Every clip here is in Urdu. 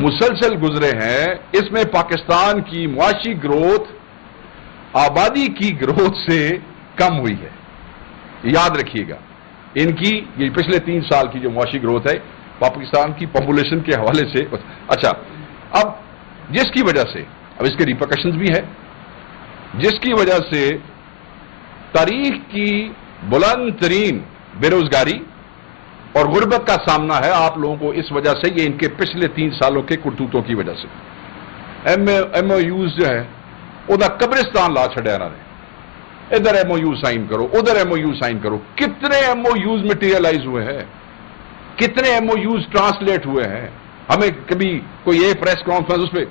مسلسل گزرے ہیں، اس میں پاکستان کی معاشی گروتھ آبادی کی گروتھ سے کم ہوئی ہے. یاد رکھیے گا، ان کی یہ پچھلے 3 سال کی جو معاشی گروتھ ہے پاکستان کی پاپولیشن کے حوالے سے. اچھا، اب جس کی وجہ سے، اب اس کے ریپرکشنز بھی ہے، جس کی وجہ سے تاریخ کی بلند ترین بے روزگاری اور غربت کا سامنا ہے آپ لوگوں کو، اس وجہ سے یہ ان کے پچھلے 3 سالوں کے کرتوتوں کی وجہ سے. ایم او یوز جو ہے وہ قبرستان لا چھڑیا انہوں نے. ادھر ایم او یو سائن کرو، ادھر ایم او یو سائن کرو. کتنے ایم او یوز مٹیریلائز ہوئے ہیں، کتنے ایم او یوز ٹرانسلیٹ ہوئے ہیں. ہمیں کبھی کوئی یہ پریس کانفرنس اس پہ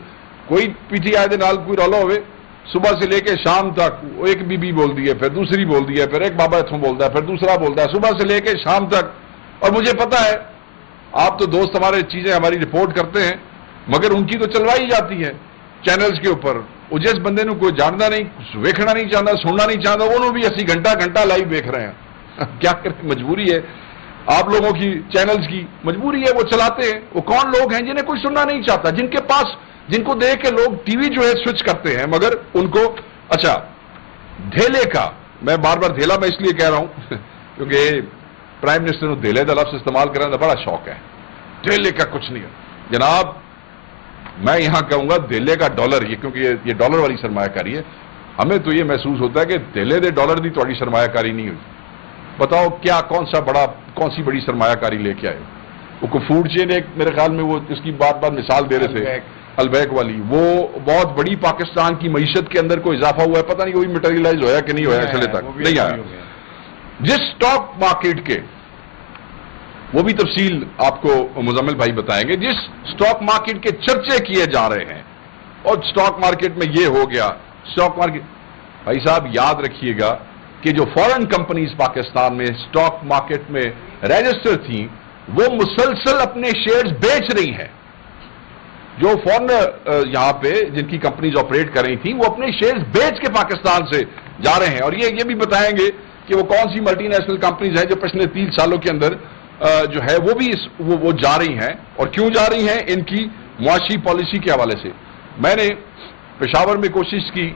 کوئی پی ٹی آئی دے نال کوئی رولا ہوئے، صبح سے لے کے شام تک ایک بی بی بول دی ہے، پھر دوسری بول دی ہے، پھر ایک بابا اتھوں بولتا ہے، پھر دوسرا بولتا ہے، صبح سے لے کے شام تک. اور مجھے پتا ہے آپ تو دوست ہمارے چیزیں ہماری رپورٹ کرتے ہیں، مگر ان کی تو چلوائی جاتی ہے چینلز کے اوپر. وہ جس بندے نو کوئی جاننا نہیں، ویکھنا نہیں چاہتا، سننا نہیں چاہتا، انہوں بھی اسی گھنٹہ لائیو دیکھ رہے ہیں. کیا کریں، مجبوری ہے آپ لوگوں کی، چینلز کی مجبوری ہے، وہ چلاتے ہیں. وہ کون لوگ ہیں جنہیں کوئی سننا نہیں چاہتا، جن کو دیکھ کے لوگ ٹی وی جو ہے سوئچ کرتے ہیں، مگر ان کو. اچھا، دھیلے کا، میں بار بار دھیلا میں اس لیے کہہ رہا ہوں کیونکہ پرائم منسٹر نے دھیلے کا لفظ استعمال کرنے کا بڑا شوق ہے. دھیلے کا کچھ نہیں ہے جناب. میں یہاں کہوں گا دھیلے کا ڈالر، یہ کیونکہ یہ ڈالر والی سرمایہ کاری ہے. ہمیں تو یہ محسوس ہوتا ہے کہ دھیلے دے ڈالر دی تھوڑی سرمایہ کاری نہیں ہوئی. بتاؤ کیا کون سی بڑی سرمایہ کاری لے کے آئے. وہ کوئی فوڈ چین ایک میرے خیال میں وہ اس کی بات مثال دے رہے تھے، البیک والی، وہ بہت بڑی پاکستان کی معیشت کے اندر کوئی اضافہ ہوا ہے، پتہ نہیں کوئی مٹیریلائز ہویا کہ نہیں ہویا، چلے تک نہیں آیا. جس سٹاک مارکیٹ کے، وہ بھی تفصیل آپ کو مزمل بھائی بتائیں گے، جس سٹاک مارکیٹ کے چرچے کیے جا رہے ہیں، اور سٹاک مارکیٹ میں یہ ہو گیا، سٹاک مارکیٹ. بھائی صاحب یاد رکھیے گا کہ جو فورن کمپنیز پاکستان میں سٹاک مارکیٹ میں رجسٹر تھیں، وہ مسلسل اپنے شیئرز بیچ رہی ہیں. جو فورن یہاں پہ جن کی کمپنیز آپریٹ کر رہی تھیں، وہ اپنے شیئرز بیچ کے پاکستان سے جا رہے ہیں. اور یہ بھی بتائیں گے کہ وہ کون سی ملٹی نیشنل کمپنیز ہیں جو پچھلے 3 سالوں کے اندر جو ہے وہ بھی وہ جا رہی ہیں، اور کیوں جا رہی ہیں، ان کی معاشی پالیسی کے حوالے سے. میں نے پشاور میں کوشش کی،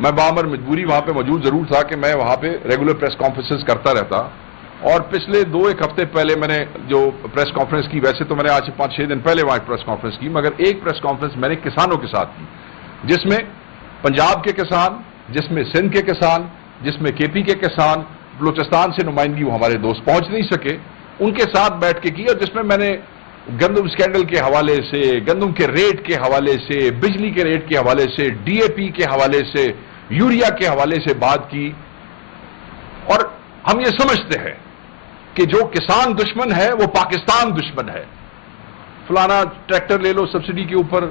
میں بامر مجبوری وہاں پہ موجود ضرور تھا کہ میں وہاں پہ ریگولر پریس کانفرنسز کرتا رہتا. اور پچھلے 2-1 ہفتے پہلے میں نے جو پریس کانفرنس کی، ویسے تو میں نے آج سے 5-6 دن پہلے وہاں پریس کانفرنس کی، مگر ایک پریس کانفرنس میں نے کسانوں کے ساتھ کی، جس میں پنجاب کے کسان، جس میں سندھ کے کسان، جس میں کے پی کے کسان، بلوچستان سے نمائندگی وہ ہمارے دوست پہنچ نہیں سکے، ان کے ساتھ بیٹھ کے کی. اور جس میں نے گندم سکینڈل کے حوالے سے، گندم کے ریٹ کے حوالے سے، بجلی کے ریٹ کے حوالے سے، ڈی اے پی کے حوالے سے، یوریا کے حوالے سے بات کی. اور ہم یہ سمجھتے ہیں کہ جو کسان دشمن ہے وہ پاکستان دشمن ہے. فلانا ٹریکٹر لے لو سبسڈی کے اوپر،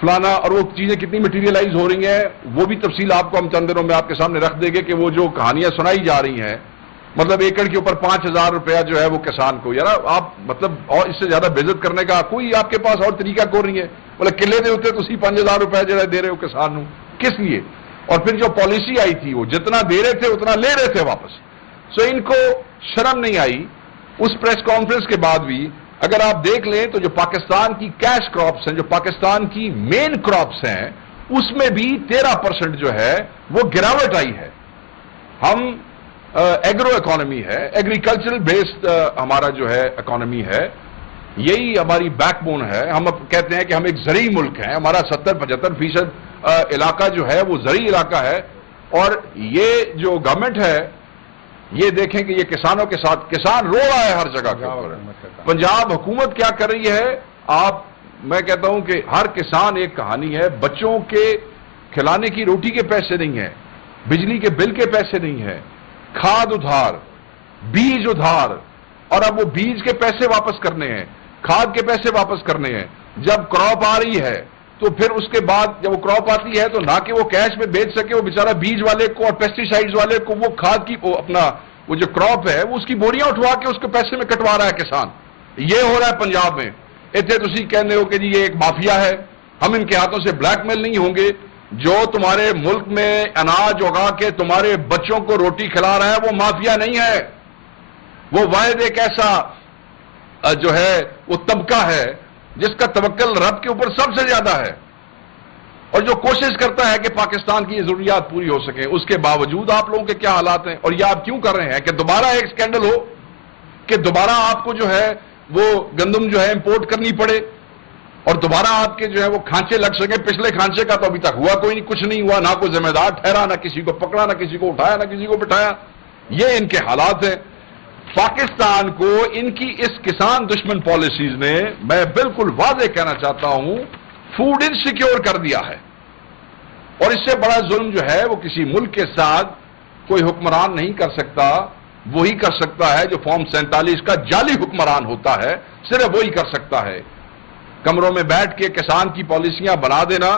فلانا، اور وہ چیزیں کتنی مٹیریلائز ہو رہی ہیں، وہ بھی تفصیل آپ کو ہم چند دنوں میں آپ کے سامنے رکھ دیں گے کہ وہ جو کہانیاں سنائی جا رہی ہیں، مطلب ایکڑ کے اوپر 5,000 روپیہ جو ہے وہ کسان کو. یار آپ مطلب اور اس سے زیادہ بےعزت کرنے کا کوئی آپ کے پاس اور طریقہ کو نہیں ہے. بولے قلعے دے ہوتے تو 5,000 روپیہ جو ہے دے رہے ہو کسان نو، کس لیے؟ اور پھر جو پالیسی آئی تھی، وہ جتنا دے رہے تھے اتنا لے رہے تھے واپس. سو ان کو شرم نہیں آئی. اس پریس کانفرنس کے بعد بھی اگر آپ دیکھ لیں تو جو پاکستان کی کیش کراپس ہیں، جو پاکستان کی مین کراپس ہیں، اس میں بھی 13% جو ہے وہ گراوٹ آئی ہے. ہم ایگرو اکانومی ہے، ایگریکلچرل بیسڈ ہمارا جو ہے اکانومی ہے، یہی ہماری بیک بون ہے. ہم اب کہتے ہیں کہ ہم ایک زرعی ملک ہیں، ہمارا 70-75% علاقہ جو ہے وہ زرعی علاقہ ہے. اور یہ جو گورنمنٹ ہے، یہ دیکھیں کہ یہ کسانوں کے ساتھ، کسان رو رہا ہے ہر جگہ کے اوپر. پنجاب حکومت کیا کر رہی ہے؟ میں کہتا ہوں کہ ہر کسان ایک کہانی ہے. بچوں کے کھلانے کی روٹی کے پیسے نہیں ہیں، بجلی کے بل کے پیسے نہیں ہیں، کھاد ادھار، بیج ادھار، اور اب وہ بیج کے پیسے واپس کرنے ہیں، کھاد کے پیسے واپس کرنے ہیں. جب کراپ آ رہی ہے تو پھر اس کے بعد جب وہ کراپ آتی ہے تو نہ کہ وہ کیش میں بیچ سکے، وہ بیچارہ بیج والے کو اور پیسٹی سائیڈز والے کو وہ کھاد کی اپنا وہ جو کراپ ہے وہ اس کی بوریاں اٹھوا کے اس کے پیسے میں کٹوا رہا ہے کسان. یہ ہو رہا ہے پنجاب میں. اتنے تسی کہنے ہو کہ جی یہ ایک مافیا ہے، ہم ان کے ہاتھوں سے بلیک میل نہیں ہوں گے. جو تمہارے ملک میں اناج اگا کے تمہارے بچوں کو روٹی کھلا رہا ہے وہ مافیا نہیں ہے، وہ واحد ایک ایسا جو ہے وہ طبقہ ہے جس کا توکل رب کے اوپر سب سے زیادہ ہے اور جو کوشش کرتا ہے کہ پاکستان کی یہ ضروریات پوری ہو سکیں، اس کے باوجود آپ لوگوں کے کیا حالات ہیں؟ اور یہ آپ کیوں کر رہے ہیں کہ دوبارہ ایک سکینڈل ہو، کہ دوبارہ آپ کو جو ہے وہ گندم جو ہے امپورٹ کرنی پڑے اور دوبارہ آپ کے جو ہے وہ کھانچے لگ سکیں؟ پچھلے کھانچے کا تو ابھی تک ہوا کوئی نہیں، کچھ نہیں ہوا، نہ کوئی ذمہ دار ٹھہرا، نہ کسی کو پکڑا، نہ کسی کو اٹھایا، نہ کسی کو بٹھایا۔ یہ ان کے حالات ہیں۔ پاکستان کو ان کی اس کسان دشمن پالیسیز نے، میں بالکل واضح کہنا چاہتا ہوں، فوڈ انسیکیور کر دیا ہے۔ اور اس سے بڑا ظلم جو ہے وہ کسی ملک کے ساتھ کوئی حکمران نہیں کر سکتا، وہی کر سکتا ہے جو فارم 47 کا جعلی حکمران ہوتا ہے، صرف وہی کر سکتا ہے۔ کمروں میں بیٹھ کے کسان کی پالیسیاں بنا دینا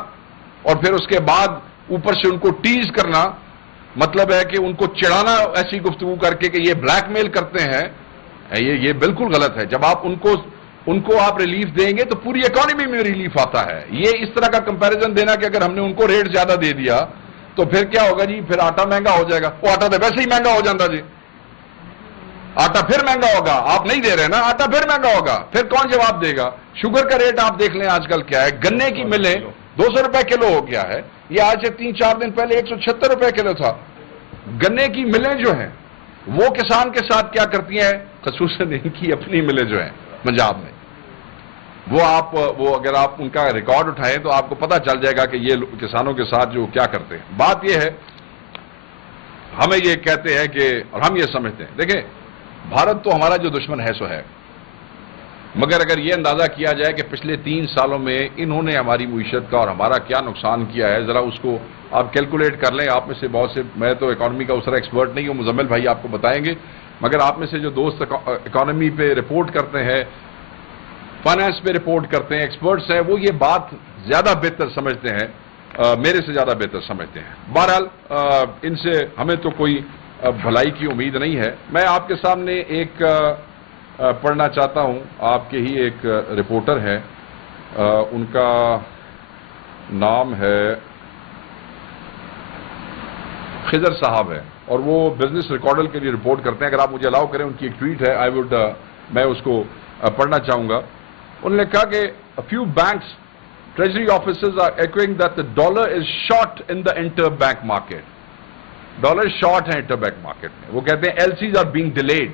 اور پھر اس کے بعد اوپر سے ان کو ٹیز کرنا، مطلب ہے کہ ان کو چڑھانا ایسی گفتگو کر کے کہ یہ بلیک میل کرتے ہیں، یہ بالکل غلط ہے۔ جب آپ ان کو آپ ریلیف دیں گے تو پوری اکانومی میں ریلیف آتا ہے۔ یہ اس طرح کا کمپیریزن دینا کہ اگر ہم نے ان کو ریٹ زیادہ دے دیا تو پھر کیا ہوگا جی؟ پھر آٹا مہنگا ہو جائے گا۔ وہ آٹا تو ویسے ہی مہنگا ہو جاتا جی، آٹا پھر مہنگا ہوگا۔ آپ نہیں دے رہے نا، آٹا پھر مہنگا ہوگا، پھر کون جواب دے گا؟ شوگر کا ریٹ آپ دیکھ لیں آج کل کیا ہے، گنے کی ملیں 200 روپے کلو ہو گیا ہے، یہ آج سے 3-4 دن پہلے 176 روپے کلو تھا۔ گنے کی ملیں جو ہیں وہ کسان کے ساتھ کیا کرتی ہیں، خصوصاً ان کی اپنی ملیں جو ہیں پنجاب میں، وہ اگر آپ ان کا ریکارڈ اٹھائیں تو آپ کو پتہ چل جائے گا کہ یہ کسانوں کے ساتھ جو کیا کرتے ہیں۔ بات یہ ہے، ہمیں یہ کہتے ہیں کہ، اور ہم یہ سمجھتے ہیں، دیکھیں بھارت تو ہمارا جو دشمن ہے سو ہے، مگر اگر یہ اندازہ کیا جائے کہ پچھلے 3 سالوں میں انہوں نے ہماری معیشت کا اور ہمارا کیا نقصان کیا ہے، ذرا اس کو آپ کیلکولیٹ کر لیں۔ آپ میں سے بہت سے، میں تو اکانومی کا اس طرح ایکسپرٹ نہیں ہوں، مزمل بھائی آپ کو بتائیں گے، مگر آپ میں سے جو دوست اکانومی پہ رپورٹ کرتے ہیں، فائنانس پہ رپورٹ کرتے ہیں، ایکسپرٹس ہیں، وہ یہ بات زیادہ بہتر سمجھتے ہیں، میرے سے زیادہ بہتر سمجھتے ہیں۔ بہرحال ان سے ہمیں تو کوئی بھلائی کی امید نہیں ہے۔ میں آپ کے سامنے ایک پڑھنا چاہتا ہوں، آپ کے ہی ایک رپورٹر ہیں، ان کا نام ہے خضر صاحب ہے، اور وہ بزنس ریکارڈر کے لیے رپورٹ کرتے ہیں۔ اگر آپ مجھے الاؤ کریں، ان کی ایک ٹویٹ ہے، میں اس کو پڑھنا چاہوں گا۔ انہوں نے کہا کہ a few banks treasury officers are echoing that the dollar is short in the interbank market. Dollar short ہے انٹر بینک مارکیٹ میں۔ وہ کہتے ہیں LCs are being delayed،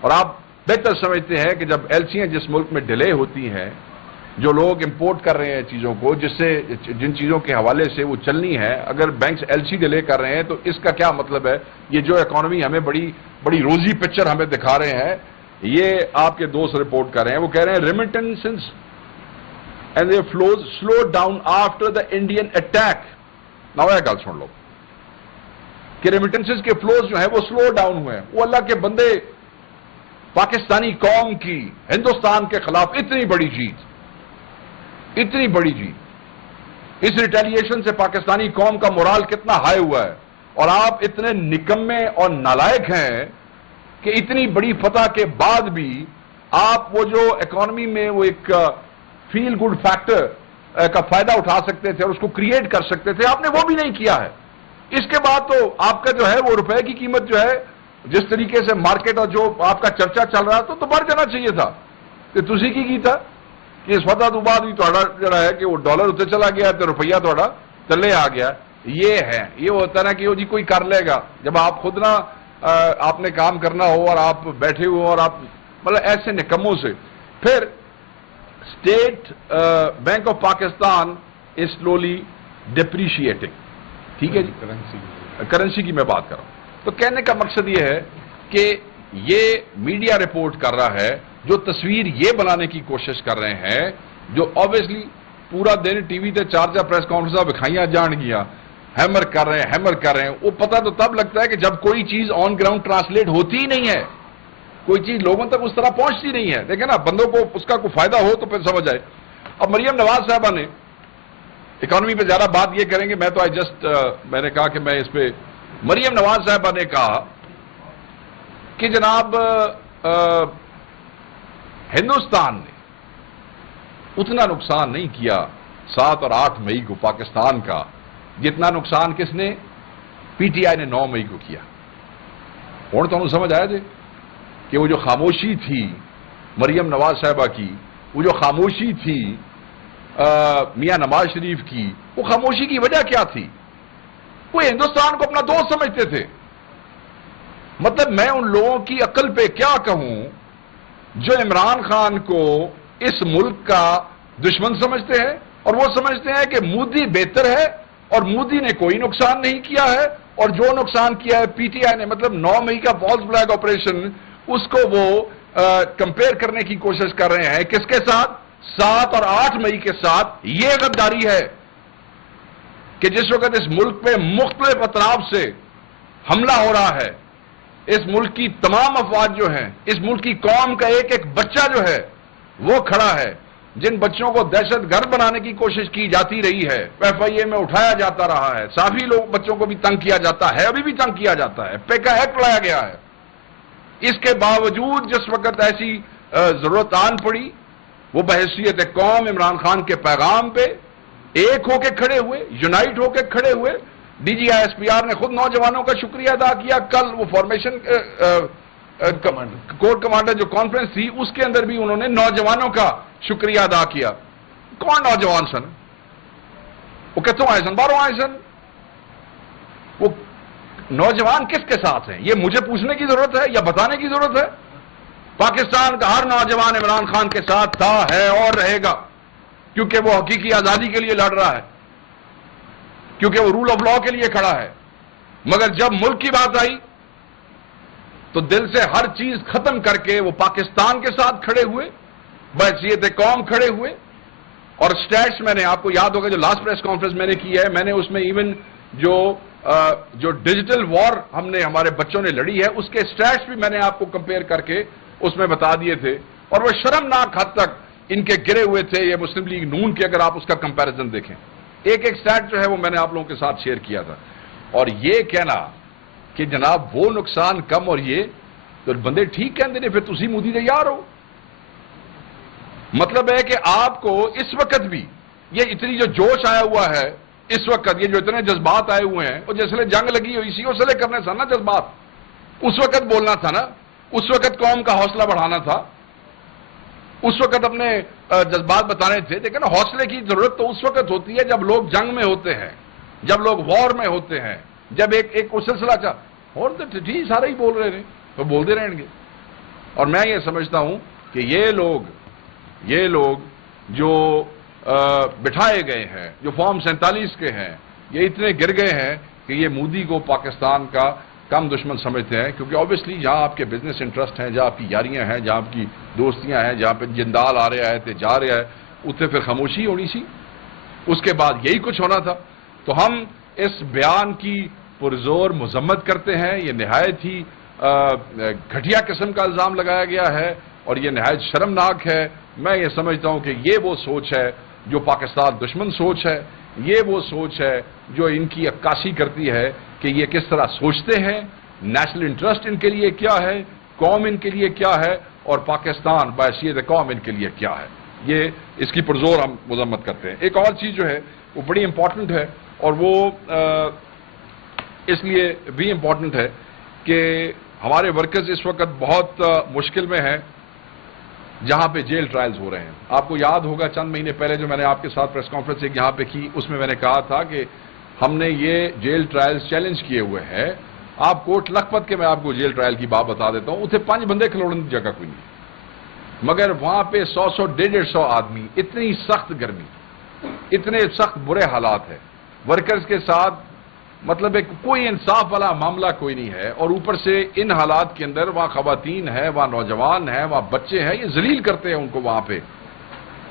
اور آپ بہتر سمجھتے ہیں کہ جب LCs جس ملک میں ڈیلے ہوتی ہیں، جو لوگ امپورٹ کر رہے ہیں چیزوں کو، جن چیزوں کے حوالے سے وہ چلنی ہے، اگر بینکس LC ڈیلے کر رہے ہیں تو اس کا کیا مطلب ہے؟ یہ جو اکانومی ہمیں بڑی روزی پکچر ہمیں دکھا رہے ہیں، یہ آپ کے دوست رپورٹ کر رہے ہیں۔ وہ کہہ رہے ہیں remittances and their flows slowed down after the Indian attack. now یہ گل سن لو کہ ریمیٹنسز کے فلوز جو ہیں وہ سلو ڈاؤن ہوئے ہیں۔ وہ اللہ کے بندے، پاکستانی قوم کی ہندوستان کے خلاف اتنی بڑی جیت، اس ریٹیلیشن سے پاکستانی قوم کا مورال کتنا ہائی ہوا ہے، اور آپ اتنے نکمے اور نالائق ہیں کہ اتنی بڑی فتح کے بعد بھی آپ وہ جو اکانومی میں وہ ایک فیل گڈ فیکٹر کا فائدہ اٹھا سکتے تھے اور اس کو کریٹ کر سکتے تھے، آپ نے وہ بھی نہیں کیا ہے۔ اس کے بعد تو آپ کا جو ہے وہ روپے کی قیمت جو ہے جس طریقے سے مارکیٹ اور جو آپ کا چرچا چل رہا تو بڑھ جانا چاہیے تھا کہ تسی کی تھا کہ اس فتح تو بعد بھی تھوڑا جڑا ہے کہ وہ ڈالر اتنے چلا گیا تو روپیہ تھوڑا تلے آ گیا۔ یہ ہوتا نا کہ وہ جی کوئی کر لے گا، جب آپ خود نہ آپ نے کام کرنا ہو اور آپ بیٹھے ہو اور آپ مطلب ایسے نکموں سے۔ پھر State Bank of Pakistan is slowly depreciating, ٹھیک ہے جی، کرنسی کی میں بات کر رہا ہوں۔ تو کہنے کا مقصد یہ ہے کہ یہ میڈیا رپورٹ کر رہا ہے، جو تصویر یہ بنانے کی کوشش کر رہے ہیں، جو آبویسلی پورا دن ٹی وی تے چار پریس کانفرنس بکھائیاں جان گیا، ہیمر کر رہے ہیں، وہ پتہ تو تب لگتا ہے کہ جب کوئی چیز آن گراؤنڈ ٹرانسلیٹ ہوتی ہی نہیں ہے، کوئی چیز لوگوں تک اس طرح پہنچتی نہیں ہے۔ دیکھیں نا، بندوں کو اس کا کوئی فائدہ ہو تو پھر سمجھ آئے۔ اب مریم نواز صاحبہ نے اکانومی پہ زیادہ بات یہ کریں گے، میں تو میں نے کہا کہ میں اس پہ، مریم نواز صاحبہ نے کہا کہ جناب ہندوستان نے اتنا نقصان نہیں کیا 7 اور 8 مئی کو پاکستان کا، جتنا نقصان کس نے؟ پی ٹی آئی نے 9 مئی کو کیا۔ اور تو انہوں سمجھ آیا جی کہ وہ جو خاموشی تھی مریم نواز صاحبہ کی، وہ جو خاموشی تھی میاں نواز شریف کی، وہ خاموشی کی وجہ کیا تھی؟ وہ ہندوستان کو اپنا دوست سمجھتے تھے. مطلب میں ان لوگوں کی عقل پہ کیا کہوں جو عمران خان کو اس ملک کا دشمن سمجھتے ہیں، اور وہ سمجھتے ہیں کہ مودی بہتر ہے اور مودی نے کوئی نقصان نہیں کیا ہے، اور جو نقصان کیا ہے پی ٹی آئی نے، مطلب 9 مئی کا فالس فلیگ آپریشن، اس کو وہ کمپیئر کرنے کی کوشش کر رہے ہیں. کس کے ساتھ؟ 7 اور 8 مئی کے ساتھ. یہ غداری ہے کہ جس وقت اس ملک پہ مختلف اطراف سے حملہ ہو رہا ہے، اس ملک کی تمام افواج جو ہیں، اس ملک کی قوم کا ایک ایک بچہ جو ہے وہ کھڑا ہے، جن بچوں کو دہشت گرد بنانے کی کوشش کی جاتی رہی ہے، ایف آئی اے میں اٹھایا جاتا رہا ہے، صافی لوگ بچوں کو بھی تنگ کیا جاتا ہے، ابھی بھی تنگ کیا جاتا ہے، پیکا ایکٹ لایا گیا ہے. اس کے باوجود جس وقت ایسی ضرورت آن پڑی، وہ بحیثیت قوم عمران خان کے پیغام پہ ایک ہو کے کھڑے ہوئے، یونائٹ ہو کے کھڑے ہوئے. D G I S P R نے خود نوجوانوں کا شکریہ ادا کیا. کل وہ فارمیشن کور کمانڈر جو کانفرنس تھی، اس کے اندر بھی انہوں نے نوجوانوں کا شکریہ ادا کیا. کون نوجوان سن؟ وہ کتوں آئے سن؟ باہروں آئے سن. وہ نوجوان کس کے ساتھ ہیں؟ یہ مجھے پوچھنے کی ضرورت ہے یا بتانے کی ضرورت ہے؟ پاکستان کا ہر نوجوان عمران خان کے ساتھ تھا، ہے اور رہے گا، کیونکہ وہ حقیقی آزادی کے لیے لڑ رہا ہے، کیونکہ وہ رول آف لا کے لیے کھڑا ہے. مگر جب ملک کی بات آئی تو دل سے ہر چیز ختم کر کے وہ پاکستان کے ساتھ کھڑے ہوئے، بحیثیت قوم کھڑے ہوئے. اور سٹیٹس میں نے آپ کو یاد ہوگا جو لاسٹ پریس کانفرنس میں نے کی ہے، میں نے اس میں ایون جو ڈیجیٹل وار ہم نے ہمارے بچوں نے لڑی ہے، اس کے سٹیٹس بھی میں نے آپ کو کمپیئر کر کے اس میں بتا دیے تھے. اور وہ شرمناک حد تک ان کے گرے ہوئے تھے یہ مسلم لیگ نون کے، اگر آپ اس کا کمپیریزن دیکھیں. ایک ایک سٹیٹ جو ہے وہ میں نے آپ لوگوں کے ساتھ شیئر کیا تھا. اور یہ کہنا کہ جناب وہ نقصان کم اور یہ تو بندے ٹھیک کہندے نے، پھر تسی مودی دے یار ہو. مطلب ہے کہ آپ کو اس وقت بھی یہ اتنی جو جوش آیا ہوا ہے اس وقت، یہ جو اتنے جذبات آئے ہوئے ہیں، وہ جیسے جنگ لگی ہوئی سی اس لیے کرنے تھا نا جذبات. اس وقت بولنا تھا نا، اس وقت قوم کا حوصلہ بڑھانا تھا، اس وقت اپنے جذبات بتانے تھے. لیکن حوصلے کی ضرورت تو اس وقت ہوتی ہے جب لوگ جنگ میں ہوتے ہیں، جب لوگ وار میں ہوتے ہیں، جب ایک سلسلہ اور تو ٹھیک سارے ہی بول رہے ہیں تو بولتے رہیں گے. اور میں یہ سمجھتا ہوں کہ یہ لوگ جو بٹھائے گئے ہیں، جو فارم 47 کے ہیں، یہ اتنے گر گئے ہیں کہ یہ مودی کو پاکستان کا کم دشمن سمجھتے ہیں. کیونکہ آبویسلی جہاں آپ کے بزنس انٹرسٹ ہیں، جہاں آپ کی یاریاں ہیں، جہاں آپ کی دوستیاں ہیں، جہاں پہ جندال آ رہا ہے جا رہا ہے، اتنے پھر خاموشی ہونی سی. اس کے بعد یہی کچھ ہونا تھا. تو ہم اس بیان کی پرزور مذمت کرتے ہیں. یہ نہایت ہی گھٹیا قسم کا الزام لگایا گیا ہے اور یہ نہایت شرمناک ہے. میں یہ سمجھتا ہوں کہ یہ وہ سوچ ہے جو پاکستان دشمن سوچ ہے. یہ وہ سوچ ہے جو ان کی عکاسی کرتی ہے کہ یہ کس طرح سوچتے ہیں، نیشنل انٹرسٹ ان کے لیے کیا ہے، قوم ان کے لیے کیا ہے، اور پاکستان بحیثیت قوم ان کے لیے کیا ہے. یہ اس کی پرزور ہم مذمت کرتے ہیں. ایک اور چیز جو ہے وہ بڑی امپورٹنٹ ہے، اور وہ اس لیے بھی امپورٹنٹ ہے کہ ہمارے ورکرز اس وقت بہت مشکل میں ہیں جہاں پہ جیل ٹرائلز ہو رہے ہیں. آپ کو یاد ہوگا چند مہینے پہلے جو میں نے آپ کے ساتھ پریس کانفرنس ایک یہاں پہ کی، اس میں نے کہا تھا کہ ہم نے یہ جیل ٹرائلز چیلنج کیے ہوئے ہیں. آپ کوٹ لکھپت کے میں آپ کو جیل ٹرائل کی بات بتا دیتا ہوں. اتنے 5 بندے کھلوڑنے کی جگہ کوئی نہیں، مگر وہاں پہ 100 150 آدمی، اتنی سخت گرمی، اتنے سخت برے حالات ہیں ورکرز کے ساتھ. مطلب ہے کوئی انصاف والا معاملہ کوئی نہیں ہے. اور اوپر سے ان حالات کے اندر وہاں خواتین ہیں، وہاں نوجوان ہیں، وہاں بچے ہیں، یہ ذلیل کرتے ہیں ان کو وہاں پہ.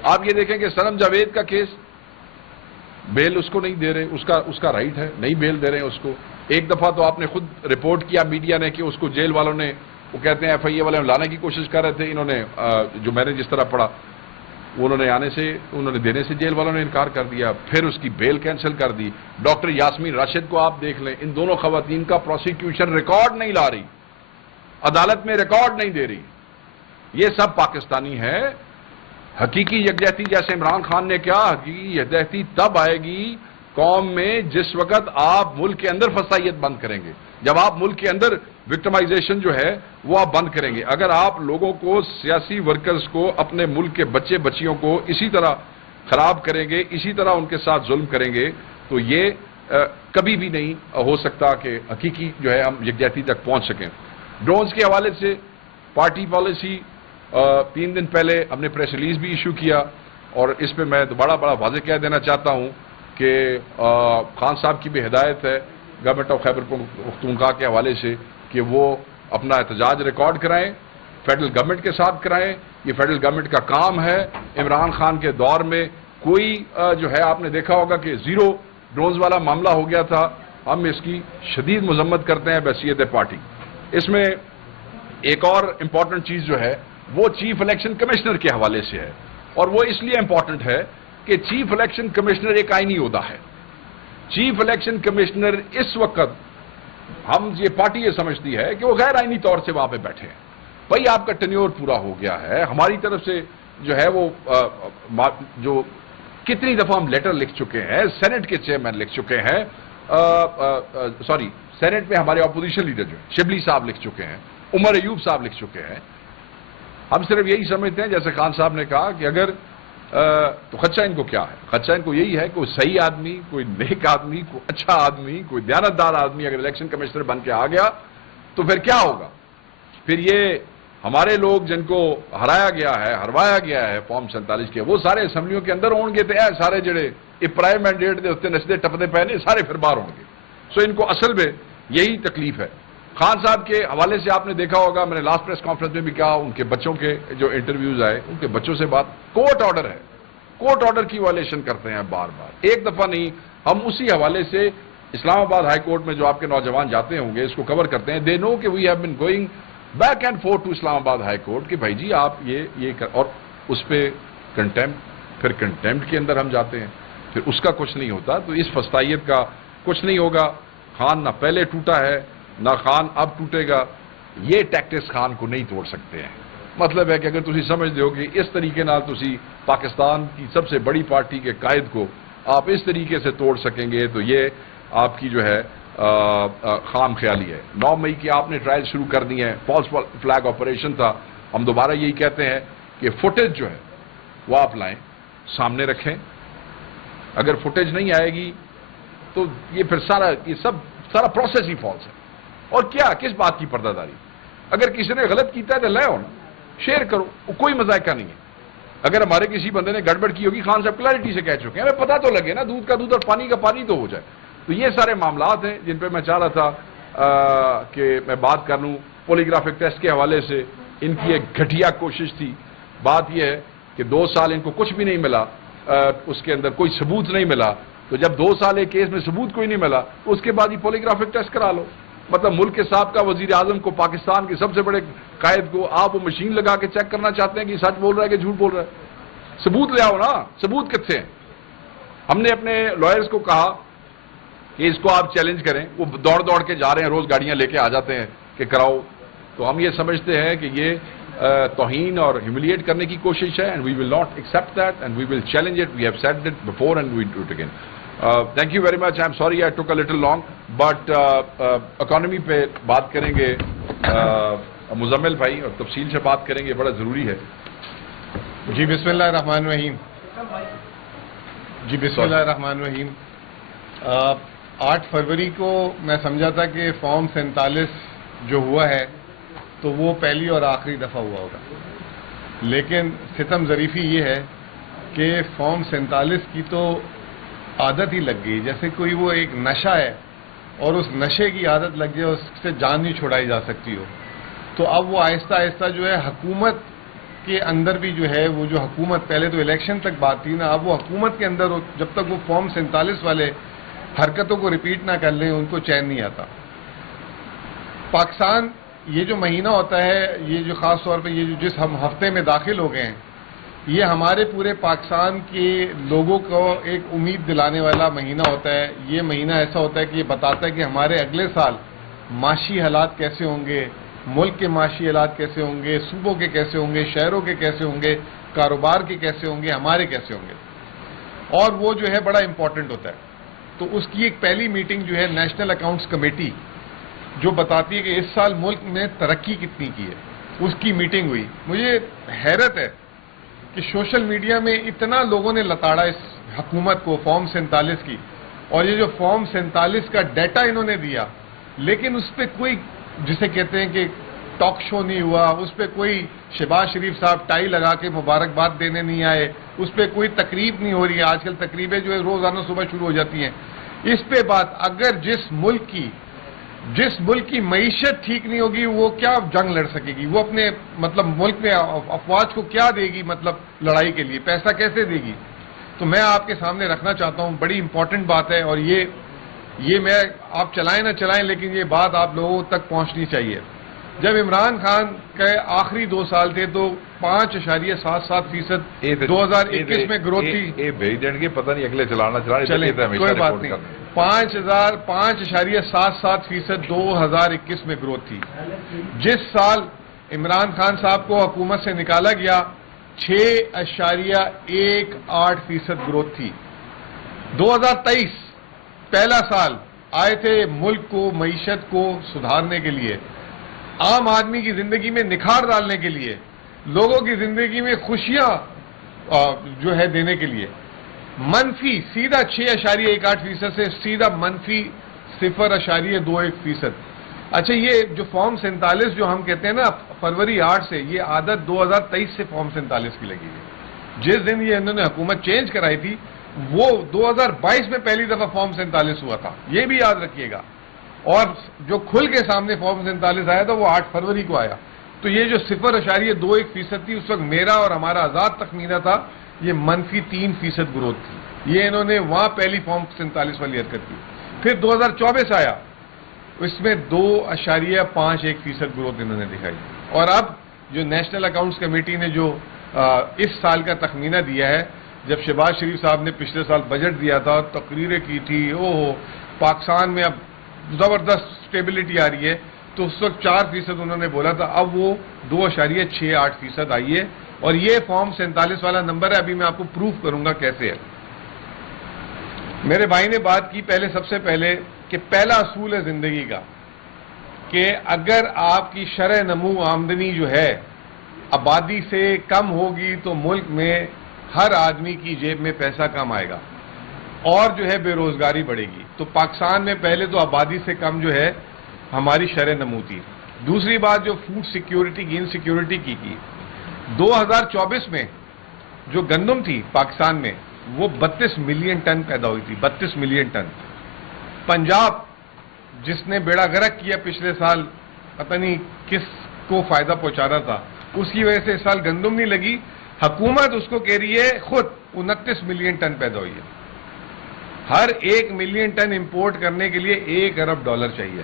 آپ یہ دیکھیں کہ سنم جاوید کا کیس، بیل اس کو نہیں دے رہے، اس کا رائٹ ہے، نہیں بیل دے رہے ہیں اس کو. ایک دفعہ تو آپ نے خود رپورٹ کیا میڈیا نے کہ اس کو جیل والوں نے، وہ کہتے ہیں ایف آئی اے والے لانے کی کوشش کر رہے تھے. انہوں نے جو میں نے جس طرح پڑھا، انہوں نے دینے سے جیل والوں نے انکار کر دیا، پھر اس کی بیل کینسل کر دی. ڈاکٹر یاسمین راشد کو آپ دیکھ لیں، ان دونوں خواتین کا پروسیکیوشن ریکارڈ نہیں لا رہی، عدالت میں ریکارڈ نہیں دے رہی. یہ سب پاکستانی ہے. حقیقی یکجہتی جیسے عمران خان نے کیا، حقیقی یکجہتی تب آئے گی، قوم میں جس وقت آپ ملک کے اندر فسائیت بند کریں گے، جب آپ ملک کے اندر وکٹمائزیشن جو ہے وہ آپ بند کریں گے، اگر آپ لوگوں کو، سیاسی ورکرز کو، اپنے ملک کے بچے بچیوں کو اسی طرح خراب کریں گے، اسی طرح ان کے ساتھ ظلم کریں گے، تو یہ کبھی بھی نہیں ہو سکتا کہ حقیقی جو ہے ہم یکجہتی تک پہنچ سکیں۔ ڈرونز کے حوالے سے پارٹی پالیسی 3 دن پہلے ہم نے پریس ریلیز بھی ایشو کیا، اور اس پہ میں دوبارہ بڑا واضح کہہ دینا چاہتا ہوں کہ خان صاحب کی بھی ہدایت ہے گورنمنٹ آف خیبر پختونخوا کے حوالے سے کہ وہ اپنا احتجاج ریکارڈ کرائیں، فیڈرل گورنمنٹ کے ساتھ کرائیں، یہ فیڈرل گورنمنٹ کا کام ہے۔ عمران خان کے دور میں کوئی جو ہے آپ نے دیکھا ہوگا کہ 0 ڈرونز والا معاملہ ہو گیا تھا، ہم اس کی شدید مذمت کرتے ہیں بحیثیت پارٹی۔ اس میں ایک اور امپورٹنٹ چیز جو ہے وہ چیف الیکشن کمشنر کے حوالے سے ہے، اور وہ اس لیے امپورٹنٹ ہے کہ چیف الیکشن کمشنر ایک آئینی عہدہ ہے۔ چیف الیکشن کمشنر اس وقت ہم یہ پارٹی یہ سمجھتی ہے کہ وہ غیر آئینی طور سے وہاں پہ بیٹھے ہیں۔ بھائی آپ کا ٹینیور پورا ہو گیا ہے، ہماری طرف سے جو ہے وہ جو کتنی دفعہ ہم لیٹر لکھ چکے ہیں، سینٹ کے چیئرمین لکھ چکے ہیں، سوری سینٹ میں ہمارے اپوزیشن لیڈر جو ہیں شبلی صاحب لکھ چکے ہیں، عمر ایوب صاحب لکھ چکے ہیں۔ ہم صرف یہی سمجھتے ہیں جیسے خان صاحب نے کہا کہ اگر تو خدشہ ان کو کیا ہے؟ خدشہ ان کو یہی ہے کہ کوئی صحیح آدمی، کوئی نیک آدمی، کوئی اچھا آدمی، کوئی دیانتدار آدمی اگر الیکشن کمشنر بن کے آ گیا تو پھر کیا ہوگا؟ پھر یہ ہمارے لوگ جن کو ہرایا گیا ہے، ہروایا گیا ہے فارم 47 کے، وہ سارے اسمبلیوں کے اندر ہوں گے تو سارے جڑے پرائم مینڈیٹ دے اتنے نچدے ٹپدے پہنے سارے پھر باہر ہوں گے۔ سو ان کو اصل میں یہی تکلیف ہے۔ خان صاحب کے حوالے سے آپ نے دیکھا ہوگا، میں نے لاسٹ پریس کانفرنس میں بھی کہا، ان کے بچوں کے جو انٹرویوز آئے، ان کے بچوں سے بات، کورٹ آرڈر ہے، کورٹ آرڈر کی وائلیشن کرتے ہیں بار بار، ایک دفعہ نہیں۔ ہم اسی حوالے سے اسلام آباد ہائی کورٹ میں جو آپ کے نوجوان جاتے ہوں گے اس کو کور کرتے ہیں۔ دے نو کہ we have been going back and forth to Islamabad high court کہ بھائی جی آپ یہ اور اس پہ کنٹیمپٹ، پھر کنٹیمپٹ کے اندر ہم جاتے ہیں، پھر اس کا کچھ نہیں ہوتا۔ تو اس فسطائیت کا کچھ نہیں ہوگا۔ خان نہ پہلے ٹوٹا ہے نہ خان اب ٹوٹے گا، یہ ٹیکٹس خان کو نہیں توڑ سکتے ہیں۔ مطلب ہے کہ اگر تسی سمجھتے ہو کہ اس طریقے نال تسی پاکستان کی سب سے بڑی پارٹی کے قائد کو آپ اس طریقے سے توڑ سکیں گے تو یہ آپ کی جو ہے خام خیالی ہے۔ 9 مئی کی آپ نے ٹرائل شروع کر دی ہے، فالس فلیگ آپریشن تھا۔ ہم دوبارہ یہی کہتے ہیں کہ فوٹیج جو ہے وہ آپ لائیں، سامنے رکھیں۔ اگر فوٹیج نہیں آئے گی تو یہ پھر سارا پروسیس ہی فالس ہے۔ اور کیا کس بات کی پردہ داری؟ اگر کسی نے غلط کیتا ہے تو لے آؤ نا، شیئر کرو، کوئی مذائقہ نہیں ہے۔ اگر ہمارے کسی بندے نے گڑبڑ کی ہوگی، خان صاحب کلیئرٹی سے کہہ چکے ہیں، ہمیں پتہ تو لگے نا، دودھ کا دودھ اور پانی کا پانی تو ہو جائے۔ تو یہ سارے معاملات ہیں جن پہ میں چاہ رہا تھا کہ میں بات کر لوں۔ پولیگرافک ٹیسٹ کے حوالے سے ان کی ایک گھٹیا کوشش تھی۔ بات یہ ہے کہ 2 سال ان کو کچھ بھی نہیں ملا، اس کے اندر کوئی ثبوت نہیں ملا، تو جب 2 سال ایک کیس میں ثبوت کوئی نہیں ملا تو اس کے بعد ہی پولیگرافک ٹیسٹ کرا لو۔ مطلب ملک کے سابقہ وزیر اعظم کو، پاکستان کے سب سے بڑے قائد کو آپ وہ مشین لگا کے چیک کرنا چاہتے ہیں کہ سچ بول رہا ہے کہ جھوٹ بول رہا ہے؟ ثبوت لے آؤ نا، ثبوت کتنے ہیں؟ ہم نے اپنے لائرز کو کہا کہ اس کو آپ چیلنج کریں، وہ دوڑ دوڑ کے جا رہے ہیں، روز گاڑیاں لے کے آ جاتے ہیں کہ کراؤ۔ تو ہم یہ سمجھتے ہیں کہ یہ توہین اور ہیوملیٹ کرنے کی کوشش ہے، and we will not accept that and we will challenge it. We have said it before and we do it again. Thank you very much, I am sorry I took a little long, but economy پہ بات کریں گے مزمل بھائی، اور تفصیل سے بات کریں گے، بڑا ضروری ہے۔ جی بسم اللہ الرحمن الرحیم۔ جی بسم اللہ الرحمن الرحیم۔ 8 فروری کو میں سمجھا تھا کہ فارم 47 جو ہوا ہے تو وہ پہلی اور آخری دفعہ ہوا ہوگا، لیکن ستم ظریفی یہ ہے کہ فارم 47 کی تو عادت ہی لگ گئی، جیسے کوئی وہ ایک نشہ ہے اور اس نشے کی عادت لگ جائے، اس سے جان نہیں چھڑائی جا سکتی ہو۔ تو اب وہ آہستہ آہستہ جو ہے حکومت کے اندر بھی جو ہے وہ جو حکومت پہلے تو الیکشن تک بات تھی نا، اب وہ حکومت کے اندر جب تک وہ فارم 47 والے حرکتوں کو ریپیٹ نہ کر لیں ان کو چین نہیں آتا۔ پاکستان یہ جو مہینہ ہوتا ہے، یہ جو خاص طور پہ یہ جو جس ہم ہفتے میں داخل ہو گئے ہیں، یہ ہمارے پورے پاکستان کے لوگوں کو ایک امید دلانے والا مہینہ ہوتا ہے۔ یہ مہینہ ایسا ہوتا ہے کہ یہ بتاتا ہے کہ ہمارے اگلے سال معاشی حالات کیسے ہوں گے، ملک کے معاشی حالات کیسے ہوں گے، صوبوں کے کیسے ہوں گے، شہروں کے کیسے ہوں گے، کاروبار کے کیسے ہوں گے، ہمارے کیسے ہوں گے۔ اور وہ جو ہے بڑا امپورٹنٹ ہوتا ہے۔ تو اس کی ایک پہلی میٹنگ جو ہے نیشنل اکاؤنٹس کمیٹی جو بتاتی ہے کہ اس سال ملک میں ترقی کتنی کی ہے، اس کی میٹنگ ہوئی. مجھے حیرت ہے کہ سوشل میڈیا میں اتنا لوگوں نے لتاڑا اس حکومت کو فارم 47 کی، اور یہ جو فارم 47 کا ڈیٹا انہوں نے دیا، لیکن اس پہ کوئی جسے کہتے ہیں کہ ٹاک شو نہیں ہوا، اس پہ کوئی شہباز شریف صاحب ٹائی لگا کے مبارکباد دینے نہیں آئے، اس پہ کوئی تقریب نہیں ہو رہی ہے. آج کل تقریبیں جو ہے روزانہ صبح شروع ہو جاتی ہیں. اس پہ بات، اگر جس ملک کی معیشت ٹھیک نہیں ہوگی وہ کیا جنگ لڑ سکے گی؟ وہ اپنے مطلب ملک میں افواج کو کیا دے گی مطلب لڑائی کے لیے؟ پیسہ کیسے دے گی؟ تو میں آپ کے سامنے رکھنا چاہتا ہوں، بڑی امپورٹنٹ بات ہے، اور یہ میں آپ چلائیں نہ چلائیں لیکن یہ بات آپ لوگوں تک پہنچنی چاہیے. جب عمران خان کے آخری 2 سال تھے تو 5.77% 2021 میں گروتھ تھی. یہ بھیج دیں گے، پتہ نہیں اگلے چلانا چلیں کوئی بات نہیں. 5.77% 2021 میں گروتھ تھی. جس سال عمران خان صاحب کو حکومت سے نکالا گیا 6.18% گروتھ تھی. 2023 پہلا سال آئے تھے ملک کو، معیشت کو سدھارنے کے لیے، عام آدمی کی زندگی میں نکھار ڈالنے کے لیے، لوگوں کی زندگی میں خوشیاں جو ہے دینے کے لیے. منفی سیدھا 6.18% سے سیدھا منفی 0.21%. اچھا، یہ جو فارم 47 جو ہم کہتے ہیں نا فروری 8 سے، یہ عادت 2023 سے فارم 47 کی لگی ہے. جس دن یہ انہوں نے حکومت چینج کرائی تھی وہ 2022 میں پہلی دفعہ فارم 47 ہوا تھا، یہ بھی یاد رکھیے گا. اور جو کھل کے سامنے فارم 47 آیا تھا وہ 8 فروری کو آیا. تو یہ جو 0.21% تھی اس وقت میرا اور ہمارا آزاد تخمینہ تھا یہ منفی 3% گروتھ تھی. یہ انہوں نے وہاں پہلی فارم 47 والی حرکت کی. پھر 2024 آیا، اس میں 2.51% گروتھ انہوں نے دکھائی. اور اب جو نیشنل اکاؤنٹس کمیٹی نے جو اس سال کا تخمینہ دیا ہے، جب شہباز شریف صاحب نے پچھلے سال بجٹ دیا تھا، تقریریں کی تھی، پاکستان میں اب زبردست سٹیبلٹی آ رہی ہے، تو اس وقت 4% انہوں نے بولا تھا، اب وہ 2.68% آئی ہے. اور یہ فارم 47 والا نمبر ہے. ابھی میں آپ کو پروف کروں گا کیسے ہے. میرے بھائی نے بات کی سب سے پہلے کہ پہلا اصول ہے زندگی کا کہ اگر آپ کی شرح نمو آمدنی جو ہے آبادی سے کم ہوگی تو ملک میں ہر آدمی کی جیب میں پیسہ کم آئے گا اور جو ہے بے روزگاری بڑھے گی. تو پاکستان میں پہلے تو آبادی سے کم جو ہے ہماری شرح نمو تھی. دوسری بات جو فوڈ سیکیورٹی کی انسیکیورٹی کی 2024 میں جو گندم تھی پاکستان میں وہ 32 ملین ٹن پیدا ہوئی تھی. 32 ملین ٹن. پنجاب جس نے بیڑا غرق کیا پچھلے سال، پتہ نہیں کس کو فائدہ پہنچا رہا تھا، اس کی وجہ سے اس سال گندم نہیں لگی. حکومت اس کو کہہ رہی ہے خود 29 ملین ٹن پیدا ہوئی ہے. ہر 1 ملین ٹن امپورٹ کرنے کے لیے $1 ارب چاہیے.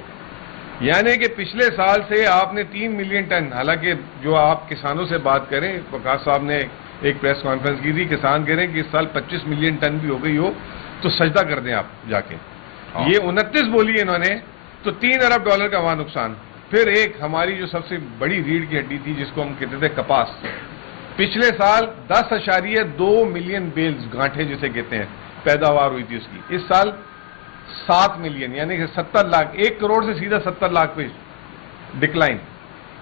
یعنی کہ پچھلے سال سے آپ نے 3 ملین ٹن، حالانکہ جو آپ کسانوں سے بات کریں، وقاص صاحب نے ایک پریس کانفرنس کی تھی، کسان کہہ رہے ہیں کہ اس سال 25 ملین ٹن بھی ہو گئی ہو تو سجدہ کر دیں آپ جا کے. یہ 29 بولی انہوں نے، تو $3 ارب کا وہاں نقصان. پھر ایک ہماری جو سب سے بڑی ریڑھ کی ہڈی تھی جس کو ہم کہتے تھے کپاس، پچھلے سال 10.2 ملین بیلز، گانٹھے جسے کہتے ہیں، پیداوار ہوئی تھی اس کی. اس سال 7 ملین، یعنی کہ 70 لاکھ، 1 کروڑ سے سیدھا 70 لاکھ پہ ڈکلائن.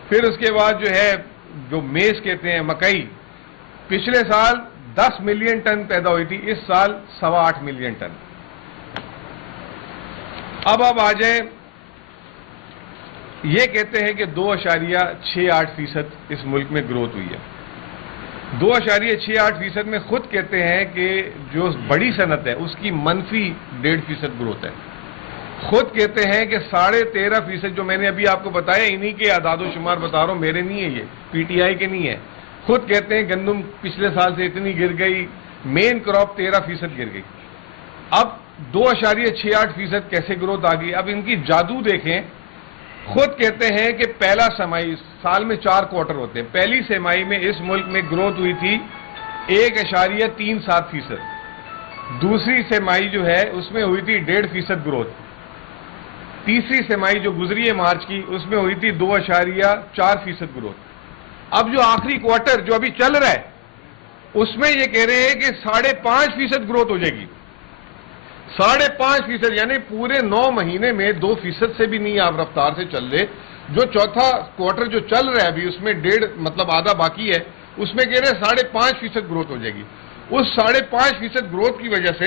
پھر اس کے بعد جو ہے جو میز کہتے ہیں مکئی، پچھلے سال 10 ملین ٹن پیدا ہوئی تھی، اس سال 8.25 ملین ٹن. اب آ جائیں، یہ کہتے ہیں کہ 2.68% اس ملک میں گروتھ ہوئی ہے. 2.68% میں خود کہتے ہیں کہ جو بڑی صنعت ہے اس کی منفی 1.5% گروتھ ہے. خود کہتے ہیں کہ 13.5% جو میں نے ابھی آپ کو بتایا، انہی کے اعداد و شمار بتا رہا ہوں، میرے نہیں ہے، یہ پی ٹی آئی کے نہیں ہے. خود کہتے ہیں گندم پچھلے سال سے اتنی گر گئی، مین کراپ 13% گر گئی. اب 2.68% کیسے گروتھ آ گئی؟ اب ان کی جادو دیکھیں. خود کہتے ہیں کہ پہلا سمائی، سال میں 4 کوارٹر ہوتے ہیں، پہلی سمائی میں اس ملک میں گروتھ ہوئی تھی 1.37%. دوسری سمائی جو ہے اس میں ہوئی تھی 1.5% گروتھ. تیسری سمائی جو گزری ہے مارچ کی، اس میں ہوئی تھی 2.4% گروتھ. اب جو آخری کوارٹر جو ابھی چل رہا ہے اس میں یہ کہہ رہے ہیں کہ 5.5% گروتھ ہو جائے گی. 5.5%, یعنی پورے 9 مہینے میں 2% سے بھی نہیں آپ رفتار سے چل رہے. جو چوتھا کوارٹر جو چل رہا ہے ابھی اس میں مطلب آدھا باقی ہے, اس میں کہہ رہے ہیں 5.5% گروتھ ہو جائے گی. اس 5.5% گروتھ کی وجہ سے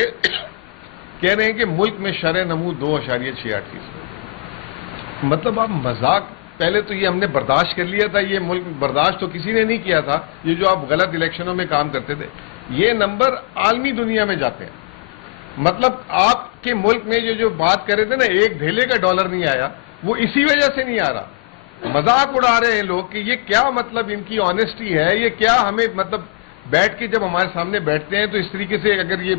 کہہ رہے ہیں کہ ملک میں شرح نمو 2.68%. مطلب آپ مذاق, پہلے تو یہ ہم نے برداشت کر لیا تھا, یہ ملک برداشت تو کسی نے نہیں کیا تھا, یہ جو آپ غلط الیکشنوں میں کام کرتے تھے. یہ نمبر عالمی دنیا میں جاتے ہیں. مطلب آپ کے ملک میں جو بات کر رہے تھے نا, ایک دھیلے کا ڈالر نہیں آیا, وہ اسی وجہ سے نہیں آ رہا. مذاق اڑا رہے ہیں لوگ کہ یہ کیا مطلب ان کی آنےسٹی ہے, یہ کیا ہمیں مطلب بیٹھ کے جب ہمارے سامنے بیٹھتے ہیں تو اس طریقے سے اگر یہ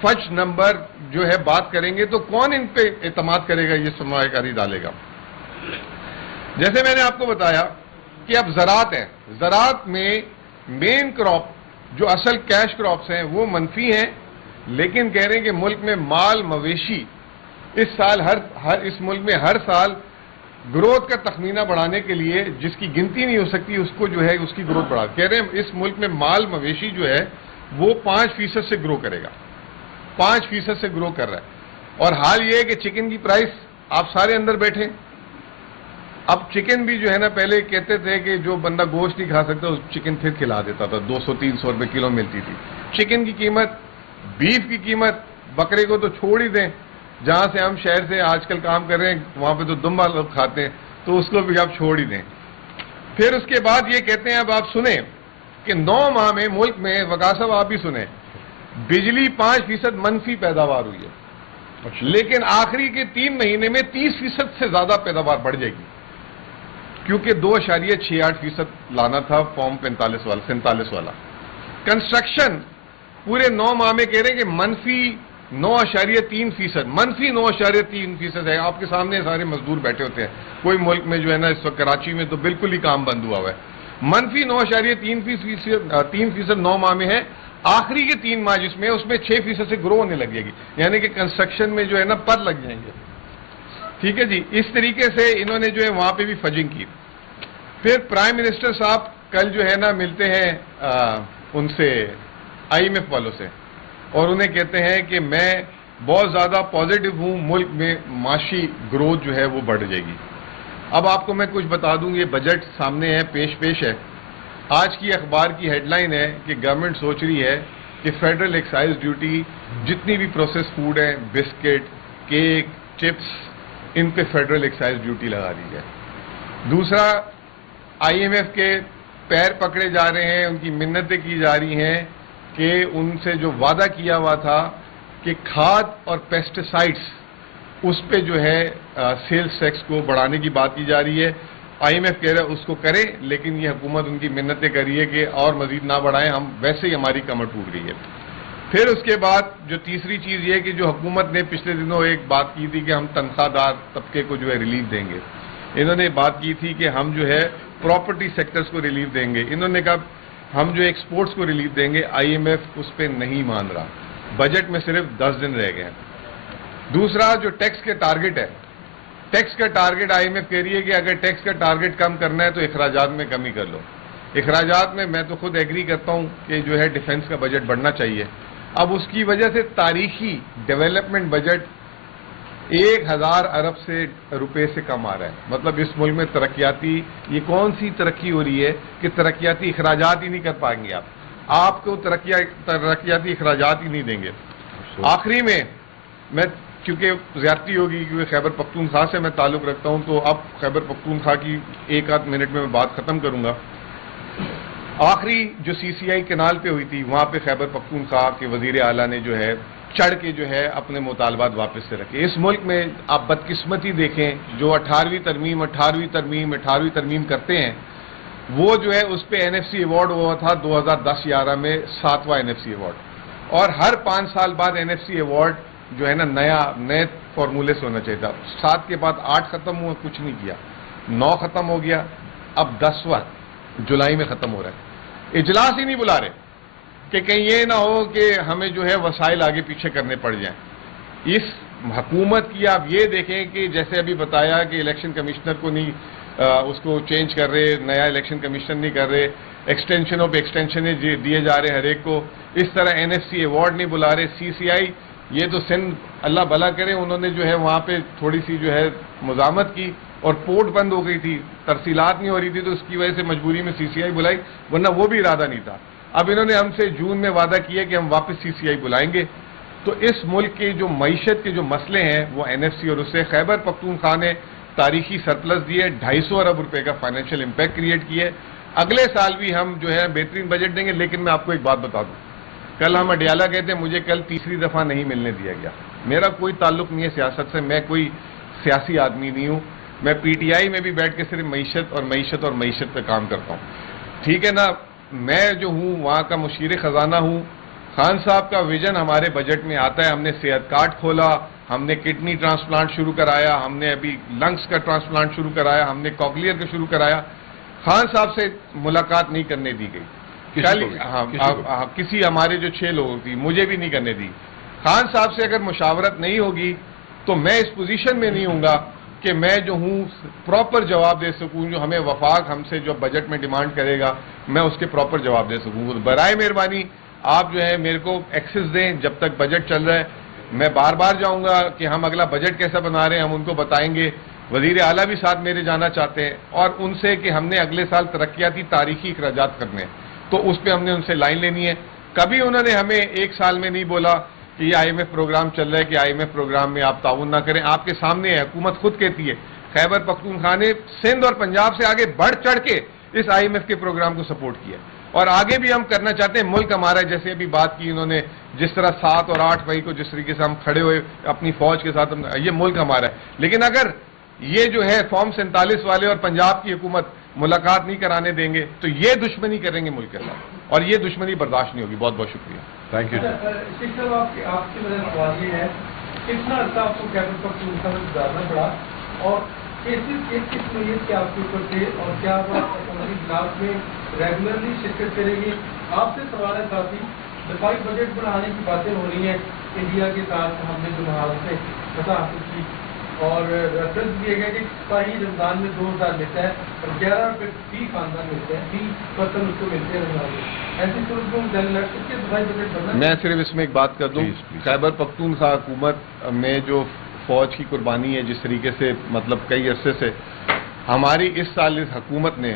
فچ نمبر جو ہے بات کریں گے تو کون ان پہ اعتماد کرے گا, یہ سرمایہ کاری ڈالے گا. جیسے میں نے آپ کو بتایا کہ اب زراعت ہے, زراعت میں مین کراپ جو اصل کیش کراپس ہیں وہ منفی ہیں, لیکن کہہ رہے ہیں کہ ملک میں مال مویشی اس سال اس ملک میں ہر سال گروتھ کا تخمینہ بڑھانے کے لیے, جس کی گنتی نہیں ہو سکتی, اس کو جو ہے اس کی گروتھ بڑھا. کہہ رہے ہیں اس ملک میں مال مویشی جو ہے وہ 5% سے گرو کرے گا, 5% سے گرو کر رہا ہے. اور حال یہ ہے کہ چکن کی پرائس, آپ سارے اندر بیٹھے, اب چکن بھی جو ہے نا, پہلے کہتے تھے کہ جو بندہ گوشت نہیں کھا سکتا اس چکن پھر کھلا دیتا تھا, 200-300 روپے کلو ملتی تھی چکن کی قیمت. بیف کی قیمت, بکرے کو تو چھوڑ ہی دیں, جہاں سے ہم شہر سے آج کل کام کر رہے ہیں وہاں پہ تو دمبا لوگ کھاتے ہیں, تو اس کو بھی آپ چھوڑ ہی دیں. پھر اس کے بعد یہ کہتے ہیں, اب آپ سنیں کہ 9 ماہ میں ملک میں, وقاص صاحب آپ بھی سنیں, بجلی 5% منفی پیداوار ہوئی ہے, لیکن آخری کے 3 مہینے میں 30% سے زیادہ پیداوار بڑھ جائے گی, کیونکہ 2.68% لانا تھا فارم 47 والا. کنسٹرکشن پورے 9 ماہ میں کہہ رہے ہیں کہ منفی 9.3%, منفی 9.3% ہے. آپ کے سامنے سارے مزدور بیٹھے ہوتے ہیں, کوئی ملک میں جو ہے نا اس وقت کراچی میں تو بالکل ہی کام بند ہوا ہے. منفی 9.3% 9 ماہ میں ہے. آخری کے 3 ماہ جس میں, اس میں 6% سے گرو ہونے لگے گی, یعنی کہ کنسٹرکشن میں جو ہے نا پر لگ جائیں گے. ٹھیک ہے جی. اس طریقے سے انہوں نے جو ہے وہاں پہ بھی فجنگ کی. پھر پرائم منسٹر صاحب کل جو ہے نا ملتے ہیں ان سے, IMF والوں سے, اور انہیں کہتے ہیں کہ میں بہت زیادہ پازیٹو ہوں, ملک میں معاشی گروتھ جو ہے وہ بڑھ جائے گی. اب آپ کو میں کچھ بتا دوں, یہ بجٹ سامنے ہے, پیش ہے. آج کی اخبار کی ہیڈ لائن ہے کہ گورنمنٹ سوچ رہی ہے کہ فیڈرل ایکسائز ڈیوٹی جتنی بھی پروسیس فوڈ ہیں, بسکٹ, کیک, چپس, ان پہ فیڈرل ایکسائز ڈیوٹی لگا دی جائے. دوسرا, IMF کے پیر پکڑے جا رہے ہیں, ان کی منتیں کی جا رہی ہیں کہ ان سے جو وعدہ کیا ہوا تھا کہ کھاد اور پیسٹیسائڈس اس پہ جو ہے سیلز ٹیکس کو بڑھانے کی بات کی جا رہی ہے. IMF کہہ رہا ہے اس کو کرے, لیکن یہ حکومت ان کی منتیں کر رہی ہے کہ اور مزید نہ بڑھائیں, ہم ویسے ہی ہماری کمر ٹوٹ گئی ہے. پھر اس کے بعد جو تیسری چیز یہ کہ جو حکومت نے پچھلے دنوں ایک بات کی تھی کہ ہم تنخواہ دار طبقے کو جو ہے ریلیف دیں گے. انہوں نے بات کی تھی کہ ہم جو ہے پراپرٹی سیکٹرز کو ریلیف دیں گے. انہوں نے کہا ہم جو ایکسپورٹس کو ریلیف دیں گے. IMF اس پہ نہیں مان رہا, بجٹ میں صرف 10 دن رہ گئے ہیں. دوسرا, جو ٹیکس کے ٹارگٹ ہے, ٹیکس کا ٹارگٹ IMF کہہ رہی ہے کہ اگر ٹیکس کا ٹارگٹ کم کرنا ہے تو اخراجات میں کمی کر لو. اخراجات میں تو خود ایگری کرتا ہوں کہ جو ہے ڈیفنس کا بجٹ بڑھنا چاہیے. اب اس کی وجہ سے تاریخی ڈیولپمنٹ بجٹ 1000 ارب سے روپے سے کم آ رہا ہے. مطلب اس ملک میں ترقیاتی, یہ کون سی ترقی ہو رہی ہے کہ ترقیاتی اخراجات ہی نہیں کر پائیں گے آپ کو ترقیاتی اخراجات ہی نہیں دیں گے. آخری میں چونکہ زیادتی ہوگی کیونکہ خیبر پختونخوا سے میں تعلق رکھتا ہوں, تو اب خیبر پختونخوا کی 1-8 منٹ میں بات ختم کروں گا. آخری جو CCI کینال پہ ہوئی تھی, وہاں پہ خیبر پختونخوا کے وزیر اعلیٰ نے جو ہے چڑھ کے جو ہے اپنے مطالبات واپس سے رکھے. اس ملک میں آپ بدقسمتی دیکھیں, جو 18ویں ترمیم کرتے ہیں, وہ جو ہے اس پہ NFC ایوارڈ ہوا تھا 2010-11 میں 7واں NFC ایوارڈ, اور ہر 5 سال بعد NFC ایوارڈ جو ہے نا نئے فارمولے سے ہونا چاہیے تھا. 7 کے بعد 8 ختم ہوا, کچھ نہیں کیا, 9 ختم ہو گیا, اب 10واں جولائی میں ختم ہو رہا ہے. اجلاس ہی نہیں بلا رہے کہ کہیں یہ نہ ہو کہ ہمیں جو ہے وسائل آگے پیچھے کرنے پڑ جائیں. اس حکومت کی آپ یہ دیکھیں کہ جیسے ابھی بتایا کہ الیکشن کمشنر کو نہیں اس کو چینج کر رہے, نیا الیکشن کمیشن نہیں کر رہے, ایکسٹینشنوں پہ ایکسٹینشن دیے جا رہے ہر ایک کو. اس طرح NFC ایوارڈ نہیں بلا رہے, CCI یہ تو سندھ اللہ بھلا کرے انہوں نے جو ہے وہاں پہ تھوڑی سی جو ہے مزاحمت کی اور پورٹ بند ہو گئی تھی, ترسیلات نہیں ہو رہی تھی, تو اس کی وجہ سے مجبوری میں سی سی آئی بلائی, ورنہ وہ بھی ارادہ نہیں تھا. اب انہوں نے ہم سے جون میں وعدہ کیا کہ ہم واپس سی سی آئی بلائیں گے. تو اس ملک کے جو معیشت کے جو مسئلے ہیں وہ این ایف سی اور اس سے خیبر پختونخوا نے تاریخی سرپلس دیے, 250 ارب روپے کا فائنینشیل امپیکٹ کریٹ کیے. اگلے سال بھی ہم جو ہے بہترین بجٹ دیں گے. لیکن میں آپ کو ایک بات بتا دوں, کل ہم اڈیالہ گئے تھے, مجھے کل تیسری دفعہ نہیں ملنے دیا گیا. میرا کوئی تعلق نہیں ہے سیاست سے, میں کوئی سیاسی آدمی نہیں ہوں. میں پی ٹی آئی میں بھی بیٹھ کے صرف معیشت اور معیشت اور معیشت پہ کام کرتا ہوں, ٹھیک ہے نا. میں جو ہوں وہاں کا مشیر خزانہ ہوں. خان صاحب کا ویژن ہمارے بجٹ میں آتا ہے. ہم نے صحت کارڈ کھولا, ہم نے کڈنی ٹرانسپلانٹ شروع کرایا, ہم نے ابھی لنگس کا ٹرانسپلانٹ شروع کرایا, ہم نے کوکلیئر کا شروع کرایا. خان صاحب سے ملاقات نہیں کرنے دی گئی. کسی ہمارے جو 6 لوگوں کی, مجھے بھی نہیں کرنے دی. خان صاحب سے اگر مشاورت نہیں ہوگی تو میں اس پوزیشن میں نہیں ہوں گا کہ میں جو ہوں پراپر جواب دے سکوں. جو ہمیں وفاق ہم سے جو بجٹ میں ڈیمانڈ کرے گا میں اس کے پراپر جواب دے سکوں. برائے مہربانی آپ جو ہے میرے کو ایکسس دیں جب تک بجٹ چل رہا ہے. میں بار بار جاؤں گا کہ ہم اگلا بجٹ کیسا بنا رہے ہیں, ہم ان کو بتائیں گے. وزیر اعلیٰ بھی ساتھ میرے جانا چاہتے ہیں, اور ان سے کہ ہم نے اگلے سال ترقیاتی تاریخی اخراجات کرنے ہیں, تو اس پہ ہم نے ان سے لائن لینی ہے. کبھی انہوں نے ہمیں ایک سال میں نہیں بولا کہ یہ آئی ایم ایف پروگرام چل رہا ہے کہ آئی ایم ایف پروگرام میں آپ تعاون نہ کریں. آپ کے سامنے ہے, حکومت خود کہتی ہے خیبر پختونخوا نے سندھ اور پنجاب سے آگے بڑھ چڑھ کے اس آئی ایم ایف کے پروگرام کو سپورٹ کیا, اور آگے بھی ہم کرنا چاہتے ہیں. ملک ہمارا ہے, جیسے ابھی بات کی انہوں نے, جس طرح 7 اور 8 مئی کو جس طریقے سے ہم کھڑے ہوئے اپنی فوج کے ساتھ, یہ ملک ہمارا ہے. لیکن اگر یہ جو ہے فارم 47 والے اور پنجاب کی حکومت ملاقات نہیں کرانے دیں گے تو یہ دشمنی کریں گے ملک کے ساتھ, اور یہ دشمنی برداشت نہیں ہوگی. بہت بہت شکریہ. Thank you. شیخ صاحب آپ کی وجہ سوال یہ ہے کتنا عرصہ آپ کو خیبر پختونخوا میں گزارنا پڑا, اور کس نوعیت کے آپ کے اوپر تھے, اور کیا وہ اسمبلی اجلاس میں ریگولرلی شرکت کریں گے؟ آپ سے سوال ہے ساتھ ہی, دفاعی بجٹ بڑھانے کی باتیں ہو رہی ہیں انڈیا کے ساتھ, ہم نے جو محاذ سے فتح حاصل کی, اور ریفرنس دیا گیا کہ سپاہی رمضان میں 2000 ملتا ہے اور 11 روپے فی خاندان ملتے ہیں, 30% اس کو ملتے ہیں رمضان میں. ایسی صورت میں اس کے دفاعی بجٹ بڑھنا. میں صرف اس میں ایک بات کر دوں, خیبر پختونخوا حکومت میں جو فوج کی قربانی ہے, جس طریقے سے مطلب کئی عرصے سے ہماری اس سال اس حکومت نے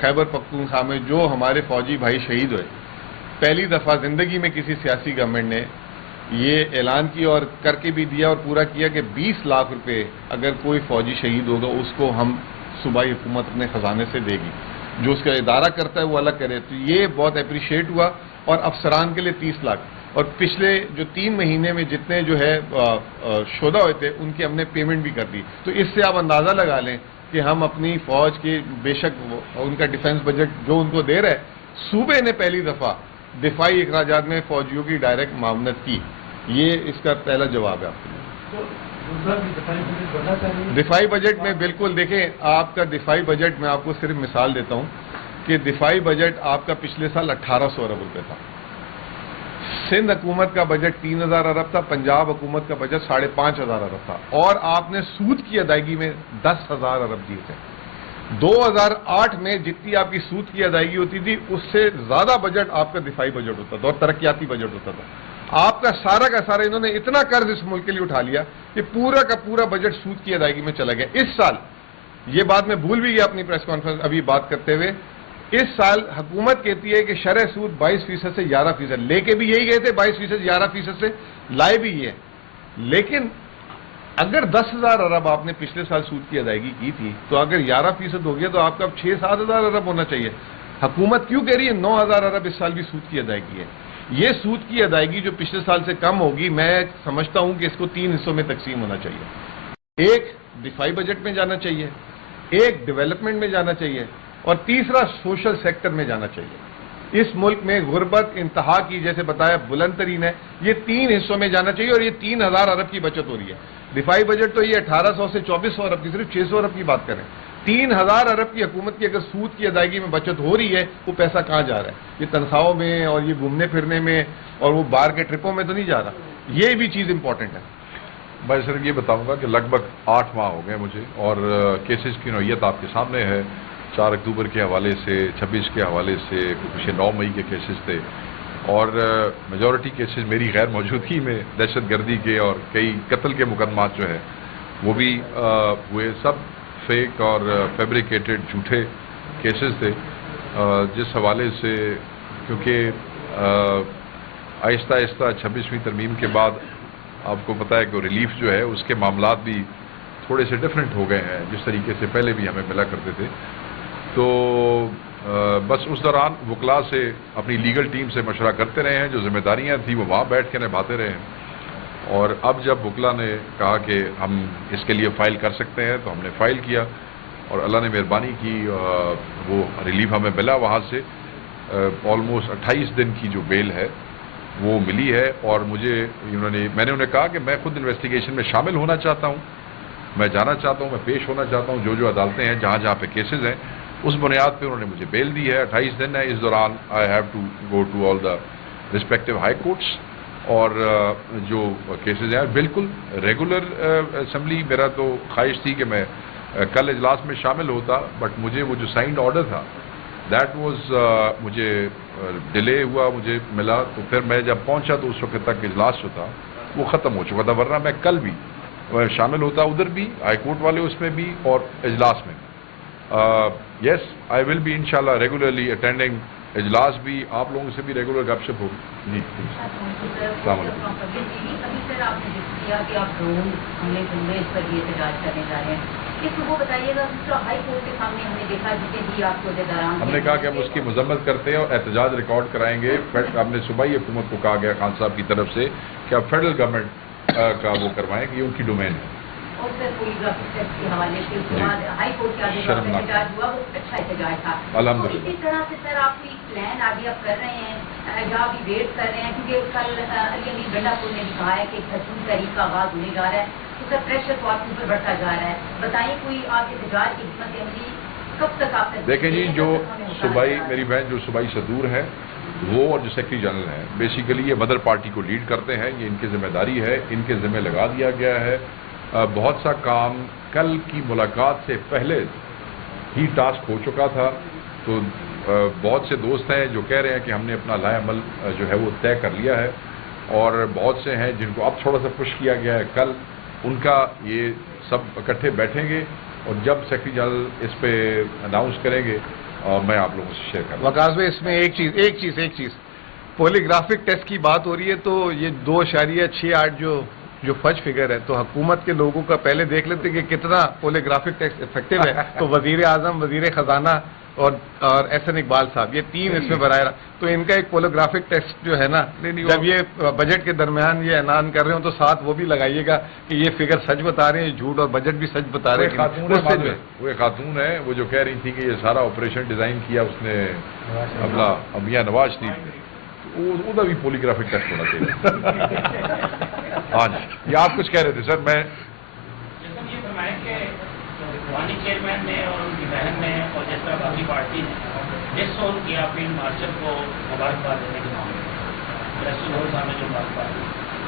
خیبر پختونخوا میں جو ہمارے فوجی بھائی شہید ہوئے, پہلی دفعہ زندگی میں کسی سیاسی گورنمنٹ نے یہ اعلان کیا اور کر کے بھی دیا اور پورا کیا کہ 20 لاکھ روپے اگر کوئی فوجی شہید ہوگا اس کو ہم صوبائی حکومت اپنے خزانے سے دے گی. جو اس کا ادارہ کرتا ہے وہ الگ کرے. تو یہ بہت اپریشیٹ ہوا, اور افسران کے لیے 30 لاکھ, اور پچھلے جو 3 مہینے میں جتنے جو ہے شہدا ہوئے تھے ان کی ہم نے پیمنٹ بھی کر دی. تو اس سے آپ اندازہ لگا لیں کہ ہم اپنی فوج کے, بے شک ان کا ڈیفنس بجٹ جو ان کو دے رہے, صوبے نے پہلی دفعہ دفاعی اخراجات میں فوجیوں کی ڈائریکٹ معاونت کی. یہ اس کا پہلا جواب ہے آپ کے لیے. دفاعی بجٹ میں بالکل دیکھیں, آپ کا دفاعی بجٹ, میں آپ کو صرف مثال دیتا ہوں کہ دفاعی بجٹ آپ کا پچھلے سال 1800 ارب روپے تھا. سندھ حکومت کا بجٹ 3000 ارب تھا, پنجاب حکومت کا بجٹ 5500 ارب تھا, اور آپ نے سود کی ادائیگی میں 10,000 ارب دیے تھے. 2008 میں جتنی آپ کی سود کی ادائیگی ہوتی تھی اس سے زیادہ بجٹ آپ کا دفاعی بجٹ ہوتا تھا اور ترقیاتی بجٹ ہوتا تھا. آپ کا سارا انہوں نے اتنا قرض اس ملک کے لیے اٹھا لیا کہ پورا کا پورا بجٹ سود کی ادائیگی میں چلا گیا. اس سال یہ بات میں بھول بھی گیا اپنی پریس کانفرنس ابھی بات کرتے ہوئے, اس سال حکومت کہتی ہے کہ شرح سود 22% سے 11%, لے کے بھی یہی گئے تھے 22% 11% سے, لائے بھی یہ. لیکن اگر 10,000 ارب آپ نے پچھلے سال سود کی ادائیگی کی تھی تو اگر 11% ہو گیا تو آپ کا اب 6-7 ہزار ارب ہونا چاہیے. حکومت کیوں کہہ رہی ہے 9,000 ارب اس سال بھی سود کی ادائیگی ہے؟ یہ سود کی ادائیگی جو پچھلے سال سے کم ہوگی, میں سمجھتا ہوں کہ اس کو 3 حصوں میں تقسیم ہونا چاہیے. ایک دفاعی بجٹ میں جانا چاہیے, ایک ڈیولپمنٹ میں جانا چاہیے, اور تیسرا سوشل سیکٹر میں جانا چاہیے. اس ملک میں غربت انتہا کی, جیسے بتایا, بلند ترین ہے. یہ 3 حصوں میں جانا چاہیے, اور یہ 3,000 ارب کی بچت ہو رہی ہے. دفاعی بجٹ تو یہ 1800 سے 2400 ارب کی, صرف 600 ارب کی بات کریں. 3,000 ارب کی حکومت کی اگر سود کی ادائیگی میں بچت ہو رہی ہے, وہ پیسہ کہاں جا رہا ہے؟ یہ تنخواہوں میں اور یہ گھومنے پھرنے میں اور وہ باہر کے ٹرپوں میں تو نہیں جا رہا. یہ بھی چیز امپورٹنٹ ہے. میں صرف یہ بتاؤں گا کہ لگ بھگ 8 ماہ ہو گئے مجھے, اور کیسز کی نوعیت آپ کے سامنے ہے. 4 اکتوبر کے حوالے سے, 26 کے حوالے سے, پچھلے 9 مئی کے کیسز تھے, اور میجورٹی کیسز میری غیر موجودگی میں دہشت گردی کے اور کئی قتل کے مقدمات جو ہے وہ بھی ہوئے. سب فیک اور فیبریکیٹڈ جھوٹے کیسز تھے, جس حوالے سے کیونکہ آہستہ آہستہ 26ویں ترمیم کے بعد آپ کو پتہ ہے کہ ریلیف جو ہے اس کے معاملات بھی تھوڑے سے ڈفرینٹ ہو گئے ہیں جس طریقے سے پہلے بھی ہمیں ملا کرتے تھے. تو بس اس دوران وکلاء سے اپنی لیگل ٹیم سے مشورہ کرتے رہے ہیں, جو ذمہ داریاں تھیں وہ وہاں بیٹھ کے نبھاتے رہے ہیں. اور اب جب وکلاء نے کہا کہ ہم اس کے لیے فائل کر سکتے ہیں تو ہم نے فائل کیا, اور اللہ نے مہربانی کی, وہ ریلیف ہمیں ملا وہاں سے. آلموسٹ 28 دن کی جو بیل ہے وہ ملی ہے. اور میں نے انہیں کہا کہ میں خود انویسٹیگیشن میں شامل ہونا چاہتا ہوں, میں جانا چاہتا ہوں, میں پیش ہونا چاہتا ہوں جو عدالتیں ہیں جہاں جہاں پہ کیسز ہیں. اس بنیاد پہ انہوں نے مجھے بیل دی ہے. 28 دن ہے. اس دوران I have to go to all the respective high courts. اور جو کیسز ہیں بالکل ریگولر اسمبلی, میرا تو خواہش تھی کہ میں کل اجلاس میں شامل ہوتا, بٹ مجھے وہ جو سائنڈ آرڈر تھا دیٹ واز مجھے ڈیلے ہوا, مجھے ملا. تو پھر میں جب پہنچا تو اس وقت تک اجلاس جو تھا وہ ختم ہو چکا تھا, ورنہ میں کل بھی شامل ہوتا, ادھر بھی ہائی کورٹ والے اس میں بھی اور اجلاس میں. یس آئی ول بی انشاءاللہ ریگولرلی اٹینڈنگ اجلاس بھی, آپ لوگوں سے بھی ریگولر گپ شپ ہوگی. جی السلام علیکم. ہم نے کہا کہ ہم اس کی مذمت کرتے ہیں اور احتجاج ریکارڈ کرائیں گے. ہم نے صوبائی حکومت کو کہا گیا خان صاحب کی طرف سے کہ آپ فیڈرل گورنمنٹ کا وہ کروائیں کہ یہ ان کی ڈومین ہے. الحمد للہ. اسی طرح سے سر آپ کوئی پلان آگے آپ کر رہے ہیں یا ابھی ویٹ کر رہے ہیں, کیونکہ کل علی امین بنڈا پور نے بھی کہا ہے کہ حسین تحریک کا آغاز ہونے جا رہا ہے, اس کا پریشر تو آپ کے اوپر بڑھتا جا رہا ہے. بتائیں کوئی آپ احتجاج کی حکمت عملی کب تک آپ دیکھیں جی, جو صوبائی میری بہن جو صوبائی صدور ہے وہ اور جو سیکرٹری جنرل ہیں بیسیکلی یہ مدر پارٹی کو لیڈ کرتے ہیں, یہ ان کی ذمہ داری ہے, ان کے ذمہ لگا دیا گیا ہے. بہت سا کام کل کی ملاقات سے پہلے ہی ٹاسک ہو چکا تھا. تو بہت سے دوست ہیں جو کہہ رہے ہیں کہ ہم نے اپنا لائے عمل جو ہے وہ طے کر لیا ہے, اور بہت سے ہیں جن کو اب تھوڑا سا پش کیا گیا ہے. کل ان کا یہ سب اکٹھے بیٹھیں گے اور جب سیکرٹری جنرل اس پہ اناؤنس کریں گے میں آپ لوگوں سے شیئر کروں. وقاص بھائی اس میں ایک چیز پولیگرافک ٹیسٹ کی بات ہو رہی ہے, تو یہ 2.68 جو فج فگر ہے, تو حکومت کے لوگوں کا پہلے دیکھ لیتے کہ کتنا پولیگرافک ٹیسٹ افیکٹو ہے. تو وزیر اعظم, وزیر خزانہ اور احسن اقبال صاحب یہ تین اس میں براہ راست, تو ان کا ایک پولیگرافک ٹیسٹ جو ہے نا, جب یہ بجٹ کے درمیان یہ اعلان کر رہے ہوں تو ساتھ وہ بھی لگائیے گا کہ یہ فگر سچ بتا رہے ہیں جھوٹ, اور بجٹ بھی سچ بتا رہے ہیں. وہ خاتون ہے وہ جو کہہ رہی تھی کہ یہ سارا آپریشن ڈیزائن کیا اس نے اپنا میاں نواز شریف نے, وہ بھی پولیگرافک ٹیسٹ ہونا چاہیے. ہاں جی, یہ آپ کچھ کہہ رہے تھے سر. میں یہ فرمائیں کہ روحانی چیئرمین نے اور ان کی بہن نے اور جس طرح باقی پارٹی نے جس سول کیا فیلڈ مارشل کو مبارکباد دینے کے معاملے میں رسول صاحب نے جو مبارکباد دی,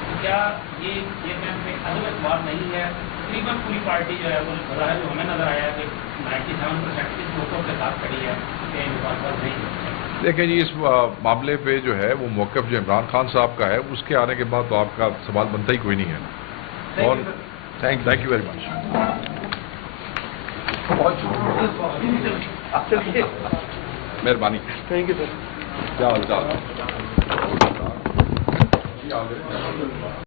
تو کیا یہ چیئرمین پہ عدم اعتبار نہیں ہے؟ تقریباً پوری پارٹی جو ہے وہ بظاہر جو ہمیں نظر آیا کہ 97% کس ووٹوں کے ساتھ کھڑی ہے کہ مبارکباد نہیں ہے. دیکھیں جی, اس معاملے پہ جو ہے وہ موقف جو عمران خان صاحب کا ہے, اس کے آنے کے بعد تو آپ کا سوال بنتا ہی کوئی نہیں ہے. اور تھینک یو ویری مچ. مہربانی. Thank you sir. کیا حال چال.